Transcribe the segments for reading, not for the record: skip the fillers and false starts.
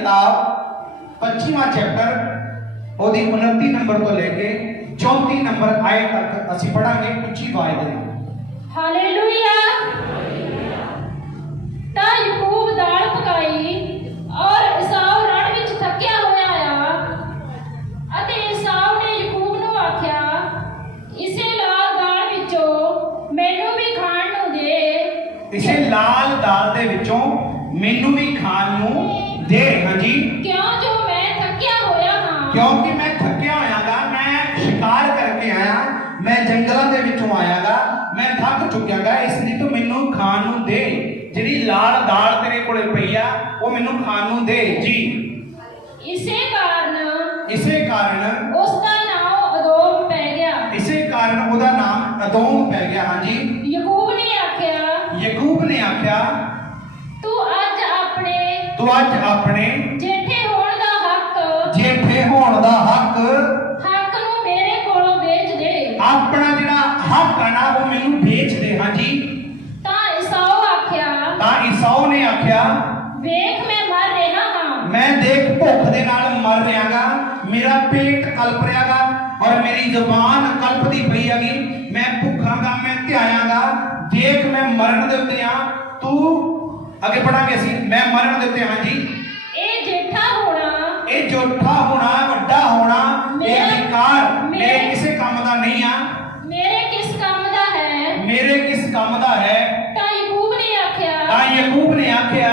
किताब 25वां चैप्टर ਉਹਦੀ 29 नंबर तो लेके 34 नंबर आयत तक ਅਸੀਂ ਪੜਾਂਗੇ ਉੱਚੀ ਆਵਾਜ਼ ਦੇ ਨਾਲ। हालेलुया। ਤਾਂ ਯਾਕੂਬ ਦਾਲ ਪਕਾਈ ਔਰ ਈਸਾਓ ਰਣ ਵਿੱਚ ਥੱਕਿਆ ਹੋਇਆ ਆਇਆ ਅਤੇ ਈਸਾਓ ਨੇ ਯਾਕੂਬ ਨੂੰ ਆਖਿਆ, ਇਸੇ ਲਾਲ ਦਾਲ ਵਿੱਚੋਂ ਮੈਨੂੰ ਵੀ ਖਾਣ ਨੂੰ ਦੇ। ਇਸੇ ਲਾਲ ਦਾਲ ਦੇ ਵਿੱਚੋਂ ਮੈਨੂੰ ਵੀ ਖਾਣ ਨੂੰ ਦੇ। ਹਾਂਜੀ, ਕਿਉਂ ਜੋ ਮੈਂ ਥੱਕਿਆ ਹੋਇਆ ਹਾਂ। ਕਿਉਂਕਿ ਮੈਂ ਥੱਕਿਆ ਹੋਇਆਗਾ, ਮੈਂ ਸ਼ਿਕਾਰ ਕਰਕੇ ਆਇਆ, ਮੈਂ ਜੰਗਲਾਂ ਦੇ ਵਿੱਚੋਂ ਆਇਆਗਾ, ਮੈਂ ਥੱਕ ਚੁੱਕਿਆਗਾ, ਇਸ ਲਈ ਤੂੰ ਮੈਨੂੰ ਖਾਣ ਨੂੰ ਦੇ। ਜਿਹੜੀ ਲਾਲ ਦਾਲ ਤੇਰੇ ਕੋਲੇ ਪਈ ਆ ਉਹ ਮੈਨੂੰ ਖਾਣ ਨੂੰ ਦੇ ਜੀ। ਇਸੇ ਕਾਰਨ ਉਸ ਦਾ ਨਾਮ ਅਦੋਮ ਪੈ ਗਿਆ। ਇਸੇ ਕਾਰਨ ਉਹਦਾ ਨਾਮ ਅਦੋਮ ਪੈ ਗਿਆ। ਹਾਂਜੀ, ਯਾਕੂਬ ਨੇ ਆਖਿਆ ਤੂੰ ਅੱਜ ਆਪਣੇ ਜੇਠੇ ਹੋਣ ਦਾ ਹੱਕ ਨੂੰ ਮੇਰੇ ਕੋਲੋਂ ਵੇਚ ਦੇ। ਆਪਣਾ ਜਿਹੜਾ ਹੱਕ ਆ ਨਾ ਉਹ ਮੈਨੂੰ ਵੇਚ ਦੇ। ਹਾਂਜੀ, ਤਾਂ ਈਸਾਓ ਨੇ ਆਖਿਆ ਵੇਖ ਮੈਂ ਮਰ ਰਿਹਾ ਹਾਂ। ਮੈਂ ਦੇਖ ਭੁੱਖ ਦੇ ਨਾਲ ਮਰ ਰਿਹਾਗਾ, ਮੇਰਾ ਪੇਟ ਕਲਪ ਰਿਹਾਗਾ ਔਰ ਮੇਰੀ ਜ਼ੁਬਾਨ ਕਲਪਦੀ ਪਈ ਹੈਗੀ, ਮੈਂ ਭੁੱਖਾਂਗਾ, ਮੈਂ ਧਿਆਇਆਂਗਾ, ਦੇਖ ਮੈਂ ਮਰਨ ਦੇ ਉੱਤੇ ਆ। ਤੂੰ ਅੱਗੇ ਪੜਾਂਗੇ ਅਸੀਂ, ਮੈਂ ਮਰਨ ਦੇ ਉੱਤੇ। ਹਾਂਜੀ, ਇਹ ਜੋਠਾ ਹੋਣਾ, ਵੱਡਾ ਹੋਣਾ, ਇਹ ਅਧਿਕਾਰ ਮੇਰੇ ਕਿਸੇ ਕੰਮ ਦਾ ਨਹੀਂ ਆ। ਮੇਰੇ ਕਿਸ ਕੰਮ ਦਾ ਹੈ। ਤਾਂ ਯਾਕੂਬ ਨੇ ਆਖਿਆ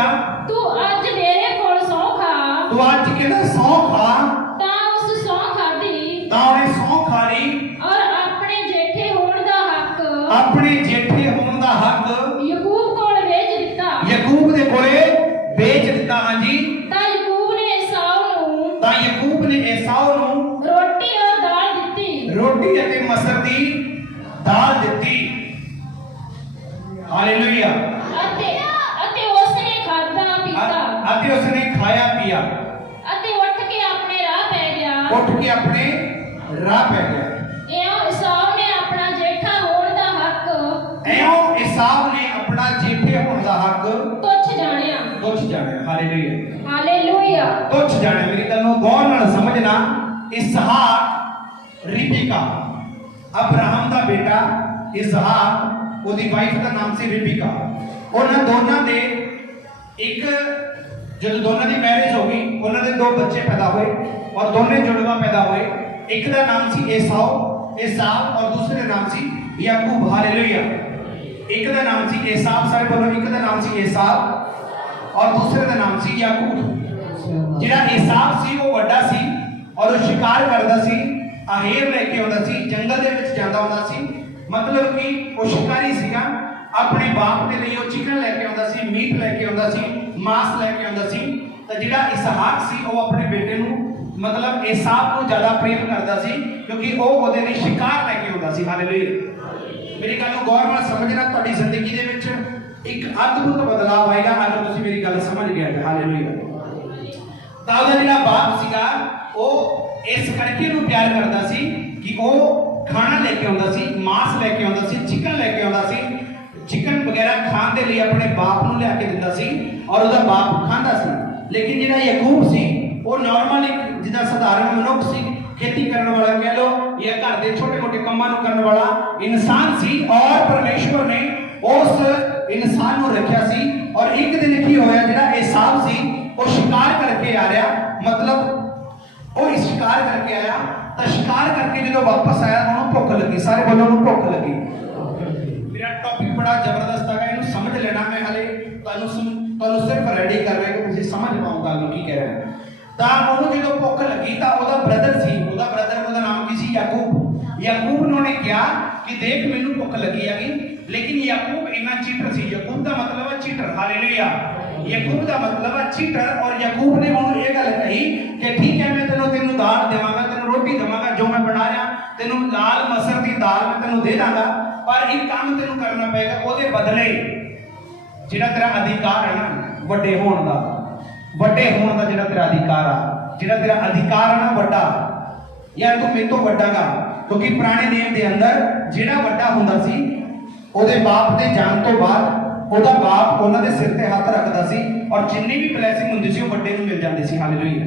ਤੂੰ ਅੱਜ ਮੇਰੇ ਕੋਲ ਸਹੁੰ ਖਾ। ਤੂੰ ਅੱਜ ਕਿਹਦਾ ਸਹੁੰ ਖਾ? ਤਾਂ ਉਸ ਸਹੁੰ ਖਾਧੀ। ਤਾਂ ਉਹਨੇ ਸਹੁੰ ਖਾ ਲਈ ਔਰ ਆਪਣੇ ਜੇਠੇ ਹੋਣ ਦਾ ਹੱਕ ਯਾਕੂਬ ਕੋਲ ਵੇਚ ਦਿੱਤਾ। ਯਾਕੂਬ ਦੇ ਕੋਲੇ ਵੇਚ ਦਿੱਤਾ। ਹਾਂਜੀ, ਤਾਂ ਯਾਕੂਬ ਨੇ ਏਸਾਓ ਨੂੰ ਰੋਟੀ ਅਤੇ ਮਸਰ ਦੀ ਦਾਲ ਦਿੱਤੀ। ਹਾਲੇਲੂਇਆ। ਅਤੇ ਉਸਨੇ ਖਾਧਾ ਪੀਤਾ ਅਤੇ ਉਸਨੇ ਖਾਇਆ ਪੀਆ ਅਤੇ ਉੱਠ ਕੇ ਆਪਣੇ ਰਾਹ ਪੈ ਗਿਆ। ਇਉਂ ਈਸਾਓ ਨੇ ਆਪਣਾ ਜੇਠਾ ਹੋਣ ਦਾ ਹੱਕ ਤੁੱਛ ਜਾਣਿਆ। ਹਾਲੇਲੂਇਆ। ਤੁੱਛ ਜਾਣਿਆ। ਮੇਰੀ ਗੱਲ ਨੂੰ ਗੌਰ ਨਾਲ ਸਮਝਣਾ। इसहाक रिबिका, अब्राहम का बेटा इसहाक, ਉਹਦੀ ਵਾਈਫ ਦਾ ਨਾਮ ਸੀ ਰਿਬਿਕਾ। ਉਹਨਾਂ ਦੋਨਾਂ ਦੇ ਜਦੋਂ ਦੋਨਾਂ ਦੀ ਮੈਰਿਜ ਹੋ ਗਈ, ਉਹਨਾਂ ਦੇ ਦੋ ਬੱਚੇ ਪੈਦਾ ਹੋਏ ਔਰ ਦੋਨੇ ਜੁੜਵਾ ਪੈਦਾ ਹੋਏ। ਇੱਕ ਦਾ ਨਾਮ ਸੀ ਏਸਾव और दूसरे नाम सी याकूब। हालेलुया। एक का नाम सी ਏਸਾव, सारे बोलो, एक का नाम सी ਏਸਾव और दूसरे का नाम सी याकूब। ਜਿਹੜਾ ਏਸਾव ਸੀ ਉਹ ਵੱਡਾ ਸੀ और वो शिकार करता सी, आहेर लेके आउंदा सी, जंगल दे विच जांदा हुंदा सी। मतलब कि वो शिकारी सीगा। अपने बाप दे लई वो चिकन लेके आउंदा सी, मीट लेके आउंदा सी, मांस लेके आउंदा सी। तो जिहड़ा इसहाक सी वो अपने बेटे नूं मतलब ਏਸਾव ਨੂੰ ਜ਼ਿਆਦਾ प्रेम करता सी, क्योंकि वो ਉਹਦੇ ਲਈ शिकार लेके आउंदा सी। हालेलुया। मेरी गल ਨੂੰ गौर ਨਾਲ समझना। ਤੁਹਾਡੀ ਜ਼ਿੰਦਗੀ ਦੇ ਵਿੱਚ ਇੱਕ ਅਦਭੁਤ ਬਦਲਾਅ ਆਏਗਾ। ਅੱਜ ਤੁਸੀਂ ਮੇਰੀ ਗੱਲ ਸਮਝ ਗਏ। ਹਾਲੇਲੁਇਆ। ਤਾਂ ਉਹਦਾ ਜਿਹੜਾ ਬਾਪ ਸੀਗਾ ਉਹ ਇਸ ਕਰਕੇ ਨੂੰ ਪਿਆਰ ਕਰਦਾ ਸੀ ਕਿ ਉਹ ਖਾਣਾ ਲੈ ਕੇ ਆਉਂਦਾ ਸੀ, ਮਾंस ਲੈ ਕੇ ਆਉਂਦਾ ਸੀ, ਚਿਕਨ ਲੈ ਕੇ ਆਉਂਦਾ ਸੀ। ਚਿਕਨ ਵਗੈਰਾ ਖਾਣ ਦੇ ਲਈ ਆਪਣੇ ਬਾਪ ਨੂੰ ਲਿਆ ਕੇ ਦਿੰਦਾ ਸੀ ਔਰ ਉਹਦਾ ਬਾਪ ਖਾਂਦਾ ਸੀ। ਲੇਕਿਨ ਜਿਹੜਾ ਯਾਕੂਬ ਸੀ ਉਹ ਨਾਰਮਲ ਇੱਕ ਜਿੱਦਾਂ ਸਧਾਰਨ ਮਨੁੱਖ ਸੀ, खेती करने वाला कह लो या घर के छोटे मोटे कामों करने वाला इंसान सी। और परमेश्वर ने उस इंसान को रखा सी और एक दिन की होया जिहड़ा ਏਸਾव सी वो शिकार करके आ रहा, मतलब वो शिकार करके आया। तो शिकार करके जो वापस आया उन्होंने भुख लगी। सारे बोलो उन्होंने भुख लगी। मेरा टॉपिक बड़ा जबरदस्त है, इन्हों समझ लेना। मैं हाले तुहानूं सिर्फ रेडी कर रहा कि तुसीं समझ पाओ गल नूं की कह रहा है। ਤਾਂ ਉਹਨੂੰ ਜਦੋਂ ਭੁੱਖ ਲੱਗੀ ਤਾਂ ਉਹਦਾ ਬ੍ਰਦਰ ਸੀ, ਉਹਦਾ ਨਾਮ ਕੀ ਸੀ? ਯਾਕੂਬ। ਯਾਕੂਬ ਨੇ ਉਹਨੇ ਕਿਹਾ ਕਿ ਦੇਖ ਮੈਨੂੰ ਭੁੱਖ ਲੱਗੀ ਹੈਗੀ। ਲੇਕਿਨ ਯਾਕੂਬ ਇੰਨਾ ਚੀਟਰ ਸੀ। ਯਾਕੂਬ ਦਾ ਮਤਲਬ ਹੈ ਚੀਟਰ। ਹਾਲੇਲੂਇਆ। ਯਾਕੂਬ ਦਾ ਮਤਲਬ ਹੈ ਚੀਟਰ। ਔਰ ਯਾਕੂਬ ਨੇ ਉਹਨੂੰ ਇਹ ਗੱਲ ਕਹੀ ਕਿ ਠੀਕ ਹੈ, ਮੈਂ ਤੈਨੂੰ ਦਾਲ ਦੇਵਾਂਗਾ, ਤੈਨੂੰ ਰੋਟੀ ਦੇਵਾਂਗਾ, ਜੋ ਮੈਂ ਬਣਾ ਰਿਹਾ, ਤੈਨੂੰ ਲਾਲ ਮਸਰ ਦੀ ਦਾਲ ਮੈਂ ਤੈਨੂੰ ਦੇ ਦਾਂਗਾ, ਪਰ ਇੱਕ ਕੰਮ ਤੈਨੂੰ ਕਰਨਾ ਪਏਗਾ। ਉਹਦੇ ਬਦਲੇ ਜਿਹੜਾ ਤੇਰਾ ਅਧਿਕਾਰ ਹੈ ਨਾ ਵੱਡੇ ਹੋਣ ਦਾ ਜਿਹੜਾ तेरा अधिकार आ, ਜਿਹੜਾ तेरा अधिकार है ना ਵੱਡਾ, यार तू मेरे तो ਵੱਡਾਗਾ। क्योंकि पुराने नियम के अंदर ਜਿਹੜਾ ਵੱਡਾ ਹੁੰਦਾ ਸੀ ਉਹਦੇ ਬਾਪ ਦੇ ਜਾਣ ਤੋਂ ਬਾਅਦ ਉਹਦਾ ਬਾਪ ਉਹਨਾਂ ਦੇ ਸਿਰ ਤੇ ਹੱਥ ਰੱਖਦਾ ਸੀ ਔਰ ਜਿੰਨੀ ਵੀ ਬਲੇਸਿੰਗ ਹੁੰਦੀ ਸੀ ਉਹ ਵੱਡੇ ਨੂੰ ਮਿਲ ਜਾਂਦੀ ਸੀ। ਹਾਲੇਲੂਇਆ।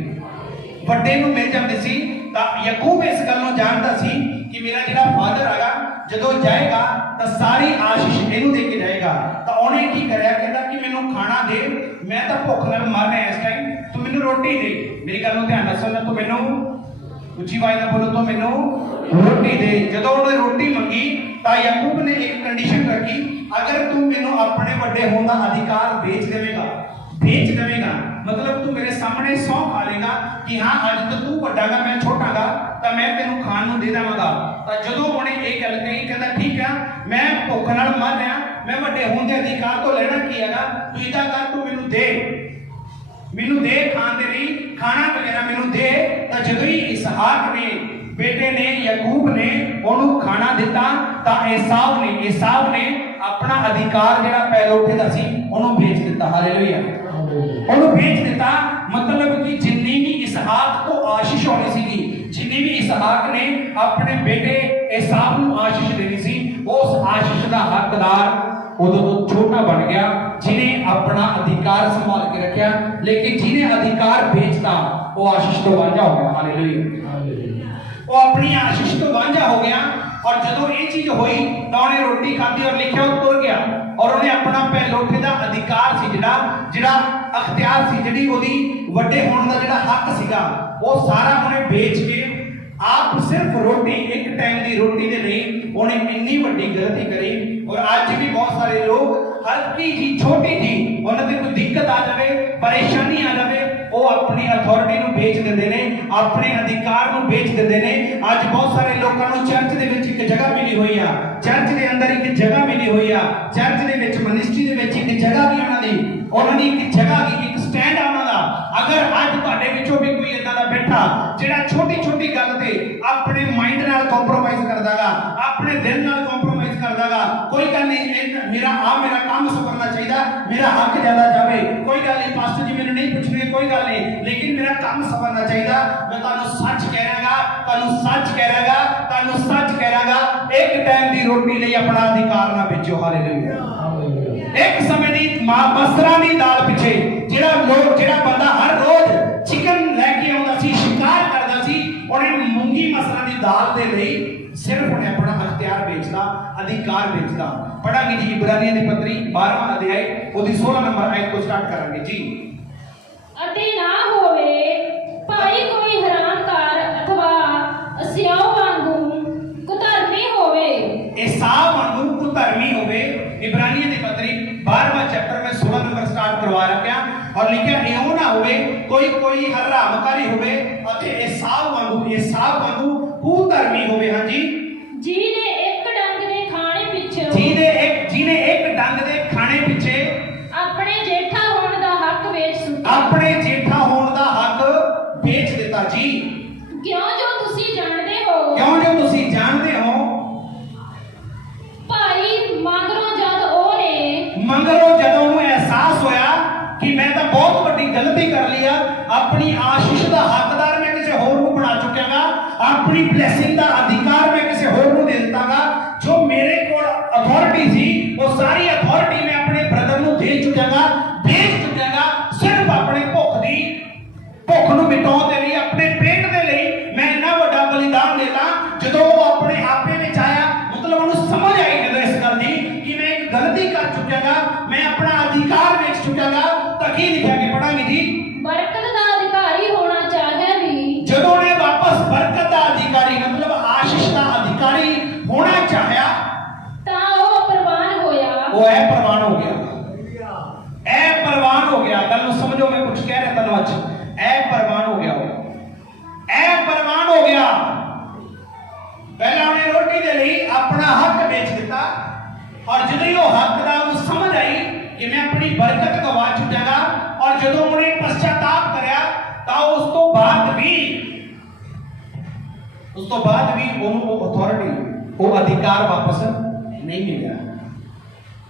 ਵੱਡੇ ਨੂੰ ਮਿਲ ਜਾਂਦੀ ਸੀ। ਤਾਂ ਯਾਕੂਬ ਇਸ ਗੱਲ ਨੂੰ ਜਾਣਦਾ ਸੀ ਕਿ ਮੇਰਾ ਜਿਹੜਾ ਫਾਦਰ ਹੈਗਾ ਜਦੋਂ ਜਾਏਗਾ ਤਾਂ ਸਾਰੀ ਆਸ਼ੀਸ਼ ਇਹਨੂੰ ਦੇ ਕੇ ਜਾਏਗਾ। ਤਾਂ ਉਹਨੇ ਕੀ ਕਰਿਆ, ਕਹਿੰਦਾ ਕਿ ਮੈਨੂੰ ਖਾਣਾ ਦੇ, ਮੈਂ ਤਾਂ ਭੁੱਖ ਨਾਲ ਮਰ ਰਿਹਾ ਇਸ ਟਾਈਮ, ਤੂੰ ਮੈਨੂੰ ਰੋਟੀ ਦੇ। ਮੇਰੀ ਗੱਲ ਨੂੰ ਧਿਆਨ ਨਾਲ ਸੁਣਨਾ, ਤੂੰ ਮੈਨੂੰ ਉੱਚੀ ਆਵਾਜ਼ ਨਾਲ ਬੋਲੋ, ਤੂੰ ਮੈਨੂੰ ਰੋਟੀ ਦੇ। ਜਦੋਂ ਉਹਨੇ ਰੋਟੀ ਮੰਗੀ ਤਾਂ ਯਾਕੂਬ ਨੇ ਇੱਕ ਕੰਡੀਸ਼ਨ ਰੱਖੀ, ਅਗਰ ਤੂੰ ਮੈਨੂੰ ਆਪਣੇ ਵੱਡੇ ਹੋਣ ਦਾ ਅਧਿਕਾਰ ਵੇਚ ਦੇਵੇਗਾ ਮਤਲਬ ਤੂੰ ਮੇਰੇ ਸਾਹਮਣੇ ਸਹੁੰ ਖਾ ਲੇਗਾ ਕਿ ਹਾਂ ਅੱਜ ਤਾਂ ਤੂੰ ਵੱਡਾਗਾ ਮੈਂ ਛੋਟਾਗਾ ਤਾਂ ਮੈਂ ਤੈਨੂੰ ਖਾਣ ਨੂੰ ਦੇ ਦੇਵਾਂਗਾ। ਤਾਂ ਜਦੋਂ ਉਹਨੇ ਇਹ ਗੱਲ ਕਹੀ, ਕਹਿੰਦਾ ਠੀਕ ਆ, ਮੈਂ ਭੁੱਖ ਨਾਲ ਮਰ ਰਿਹਾ, ਮੈਂ ਵੱਡੇ ਹੋਣ ਦੇ ਅਧਿਕਾਰ ਤੋਂ ਲੈਣਾ ਕੀ ਹੈਗਾ, ਤੂੰ ਇਦਾਂ ਕਰ, ਤੂੰ ਮੈਨੂੰ ਦੇ ਖਾਣ ਦੇ ਲਈ, ਖਾਣਾ ਵਗੈਰਾ ਮੈਨੂੰ ਦੇ। ਤਾਂ ਜਦੋਂ ਹੀ ਇਸਹਾਕ ਨੇ ਬੇਟੇ ਨੇ ਯਾਕੂਬ ਨੇ ਉਹਨੂੰ ਖਾਣਾ ਦਿੱਤਾ ਤਾਂ ਏਸਾਵ ਨੇ ਆਪਣਾ ਅਧਿਕਾਰ ਜਿਹੜਾ ਪਹਿਲੋਠੇ ਦਾ ਸੀ ਉਹਨੂੰ ਵੇਚ ਦਿੱਤਾ। ਹਾਲੇਲੂਇਆ। ਉਹਨੂੰ ਵੇਚ ਦਿੱਤਾ, ਮਤਲਬ ਕਿ ਜਿੰਨੀ ਵੀ ਇਸਹਾਕ ਤੋਂ ਆਸ਼ੀਸ਼ ਹੋਣੀ ਸੀਗੀ, ਜਿੰਨੀ ਵੀ ਇਸਹਾਕ ਨੇ ਆਪਣੇ ਬੇਟੇ ਏਸਾਵ ਨੂੰ ਆਸ਼ੀਸ਼ ਦੇਣੀ ਸੀ, ਉਸ ਆਸ਼ੀਸ਼ ਦਾ ਹੱਕਦਾਰ ਉਦੋਂ ਤੋਂ ਛੋਟਾ ਬਣ ਗਿਆ ਜਿਹਨੇ ਆਪਣਾ ਅਧਿਕਾਰ ਸੰਭਾਲ ਕੇ ਰੱਖਿਆ। ਲੇਕਿਨ ਜਿਹਨੇ ਅਧਿਕਾਰ ਵੇਚਤਾ ਉਹ ਆਸ਼ੀਸ਼ ਤੋਂ ਵਾਂਝਾ ਹੋ ਗਿਆ। ਹਾਲੇਲੂਇਆ। ਉਹ ਆਪਣੀ ਆਸ਼ੀਸ਼ ਤੋਂ ਵਾਂਝਾ ਹੋ ਗਿਆ। ਔਰ ਜਦੋਂ ਇਹ ਚੀਜ਼ ਹੋਈ ਤਾਂ ਉਹਨੇ ਰੋਟੀ ਖਾਧੀ ਔਰ ਲਿਖਿਆ ਉਹ ਤੁਰ ਗਿਆ। ਔਰ ਉਹਨੇ ਆਪਣਾ ਪਹਿਲੋਠੇ ਦਾ ਅਧਿਕਾਰ ਸੀ, ਜਿਹੜਾ ਅਖਤਿਆਰ ਸੀ, ਜਿਹੜੀ ਉਹਦੀ ਵੱਡੇ ਹੋਣ ਦਾ ਜਿਹੜਾ ਹੱਕ ਸੀਗਾ, ਉਹ ਸਾਰਾ ਉਹਨੇ ਵੇਚ ਕੇ ਆਪ ਸਿਰਫ ਰੋਟੀ, ਇੱਕ ਟਾਈਮ ਦੀ ਰੋਟੀ ਦੇ ਲਈ ਉਹਨੇ ਇੰਨੀ ਵੱਡੀ ਗਲਤੀ ਕਰੀ। ਔਰ ਅੱਜ ਵੀ ਬਹੁਤ ਸਾਰੇ ਲੋਕ ਹਲਕੀ ਜੀ ਛੋਟੀ ਜੀ ਉਹਨਾਂ ਤੇ ਕੋਈ ਦਿੱਕਤ ਆ ਜਾਵੇ, ਪਰੇਸ਼ਾਨੀ ਆ ਜਾਵੇ, ਉਹ ਆਪਣੀ ਅਥਾਰਟੀ ਨੂੰ ਵੇਚ ਦਿੰਦੇ ਨੇ, ਆਪਣੇ ਅਧਿਕਾਰ ਨੂੰ ਵੇਚ ਦਿੰਦੇ ਨੇ। ਅੱਜ ਬਹੁਤ ਸਾਰੇ ਲੋਕਾਂ ਨੂੰ ਚਰਚ ਦੇ ਵਿੱਚ ਇੱਕ ਜਗ੍ਹਾ ਮਿਲੀ ਹੋਈ ਆ, ਚਰਚ ਦੇ ਅੰਦਰ ਇੱਕ ਜਗ੍ਹਾ ਮਿਲੀ ਹੋਈ ਆ, ਚਰਚ ਦੇ ਵਿੱਚ ਮਿਨਿਸਟਰੀ ਦੇ ਵਿੱਚ ਇੱਕ ਜਗ੍ਹਾ ਵੀ ਉਹਨਾਂ ਦੀ ਇੱਕ ਜਗ੍ਹਾ ਦੀ ਇੱਕ ਸਟੈਂਡ ਆ ਉਹਨਾਂ ਦਾ। ਅਗਰ ਅੱਜ ਤੁਹਾਡੇ ਵਿੱਚੋਂ ਵੀ ਕੋਈ ਇਦਾਂ ਦਾ ਬੈਠਾ ਜਿਹੜਾ ਛੋਟੀ ਗੱਲ ਤੇ ਆਪਣੇ ਮਾਈਂਡ ਨਾਲ ਕੰਪਰੋਮਾਈਜ਼ ਕਰਦਾਗਾ, ਆਪਣੇ ਦਿਲ ਨਾਲ ਕੰਪਰੋਮਾਈਜ਼ ਕਰਦਾਗਾ, ਕੋਈ ਗੱਲ ਨਹੀਂ ਮੇਰਾ ਕੰਮ ਸੁਧਰਨਾ ਚਾਹੀਦਾ, ਮੇਰਾ ਹੱਕ ਜ਼ਿਆਦਾ ਜਾਵੇ, ਕੋਈ ਗੱਲ ਨਹੀਂ ਪਾਸਟਰ ਜੀ ਮੈਨੂੰ ਨਹੀਂ ਪੁੱਛਣਗੇ, ਕੋਈ ਗੱਲ ਨਹੀਂ, ਲੇਕਿਨ ਮੇਰਾ ਕੰਮ ਸੁਧਰਨਾ ਚਾਹੀਦਾ। ਮੈਂ ਤੁਹਾਨੂੰ ਸੱਚ ਕਹਿ ਰਿਹਾਗਾ, ਇੱਕ ਟਾਈਮ ਦੀ ਰੋਟੀ ਲਈ ਆਪਣਾ ਅਧਿਕਾਰ ਨਾ ਵੇਚੋ। ਹਾਲੇਲੂਇਆ। ਇੱਕ ਸਮੇਂ ਦੀ ਮਸਰਾਂ ਦੀ ਦਾਲ ਪਿੱਛੇ ਜਿਹੜਾ ਬੰਦਾ ਹਰ ਰੋਜ਼ ਚਿਕਨ ਲੈ ਕੇ ਆਉਂਦਾ ਸੀ, ਸ਼ਿਕਾਰ ਕਰਦਾ ਸੀ, ਉਹਨੇ ਮੂੰਗੀ ਮਸਰਾਂ ਦੀ ਦਾਲ ਦੇ ਲਈ ਸਿਰਫ ਉਹਨੇ ਆਪਣਾ ਅਖਤਿਆਰ ਵੇਚਦਾ, ਅਧਿਕਾਰ ਵੇਚਦਾ। ਪੜਾਂਗੇ ਜੀ ਇਬਰਾਨੀਆਂ ਦੀ ਪੱਤਰੀ 12ਵਾਂ ਅਧਿਆਇ ਉਹਦੀ 16 ਨੰਬਰ ਆਇਤ ਤੋਂ ਸਟਾਰਟ ਕਰਾਂਗੇ ਜੀ। ਅਤੇ ਨਾ ਹੋਵੇ ਭਾਈ ਕੋਈ ਹਰਾਮਕਾਰ ਅਥਵਾ ਅਸਿਆਓ ਵਾਂਗੂ ਕੁਧਰਮੀ ਹੋਵੇ। ਏਸਾਵ ਵਾਂਗੂ ਕੁਧਰਮੀ ਹੋਵੇ। इब्रानियों की पत्री 12वां चैप्टर में 16 नंबर स्टार्ट करवा रखा और लिखा इहो ना होवे कोई हरामकारी होवे अते ਏਸਾਵ वांगू कुधर्मी होवे। हां जी। ਜਿਹਨੇ ਇੱਕ ਡੰਗ ਦੇ ਖਾਣੇ ਪਿੱਛੇ ਆਪਣੇ ਜੇਠਾ ਹੋਣ ਦਾ ਹੱਕ ਵੇਚ ਦਿੱਤਾ ਜੀ। ਕਿਉਂ ਜੋ ਤੁਸੀਂ ਜਾਣਦੇ ਹੋ ਭਾਈ मगरों जदों ਨੂੰ एहसास होया कि मैं तो बहुत बड़ी गलती कर लिया, अपनी आशीष का हकदार मैं किसी होर को बना चुकियागा, अपनी ब्लेसिंग का अधिकार मैं किसी होर को दे दितागा, जो मेरे को अथॉरिटी थी वो सारी अथॉरिटी मैं अपने ब्रदर को दे चुकियागा, सिर्फ अपने भुख ਨੂੰ ਮਿਟਾਉਣ ਦੇ ਲਈ, अपने पेट ਦੇ ਲਈ मैं इन्ना ਵੱਡਾ बलिदान देता। ਜਦੋਂ ਉਹ ਆਪਣੇ ਆਪੇ ਵਿੱਚ ਆਇਆ, मतलब ਉਹਨੂੰ ਸਮਝ ਆਈ ਜਦੋਂ ਇਸ ਗੱਲ ਦੀ कि मैं एक गलती कर चुकियागा, मैं अपना अधिकार बेच चुकियागा। ਤਾਂ ਕੀ ਲਿਖਿਆ ਕਿ ਪੜਾਂਗੇ ਜੀ। ਬਰਕਤ ਦਾ ਅਧਿਕਾਰੀ ਹੋਣਾ ਚਾਹੇ ਵੀ ਜਦੋਂ ਨੇ ਵਾਪਸ ਬਰਕਤ ਦਾ ਅਧਿਕਾਰੀ मतलब आशीष ਦਾ ਅਧਿਕਾਰੀ ਹੋਣਾ ਚਾਹਿਆ ਤਾਂ ਉਹ ਪ੍ਰਵਾਨ ਹੋਇਆ। ਉਹ ਹੈ ਪ੍ਰਵਾਨ ਹੋ ਗਿਆ। ਇਹ ਪ੍ਰਵਾਨ ਹੋ ਗਿਆ। ਗੱਲ ਨੂੰ ਸਮਝੋ, ਮੈਂ ਕੁਝ ਕਹਿ ਰਿਹਾ ਤੁਹਾਨੂੰ ਅੱਜ। ਇਹ ਪ੍ਰਵਾਨ ਹੋ ਗਿਆ। ਪਹਿਲਾਂ ਉਹਨੇ ਰੋਟੀ ਦੇ ਲਈ ਆਪਣਾ ਹੱਕ ਵੇਚ ਦਿੱਤਾ और ਜਦੋਂ ਉਹ ਹੱਕ ਦਾ ਉਹਨੂੰ ਸਮਝ ਆਈ ਕਿ ਮੈਂ ਆਪਣੀ ਬਰਕਤ ਗਵਾ ਚੁੱਕਿਆਗਾ और ਜਦੋਂ ਉਹਨੇ ਪਛਤਾਪ ਕਰਿਆ ਤਾਂ ਉਸ ਤੋਂ ਬਾਅਦ ਵੀ ਉਹਨੂੰ ਉਹ ਅਥਾਰਟੀ, ਉਹ ਅਧਿਕਾਰ ਵਾਪਸ ਨਹੀਂ ਮਿਲਿਆ।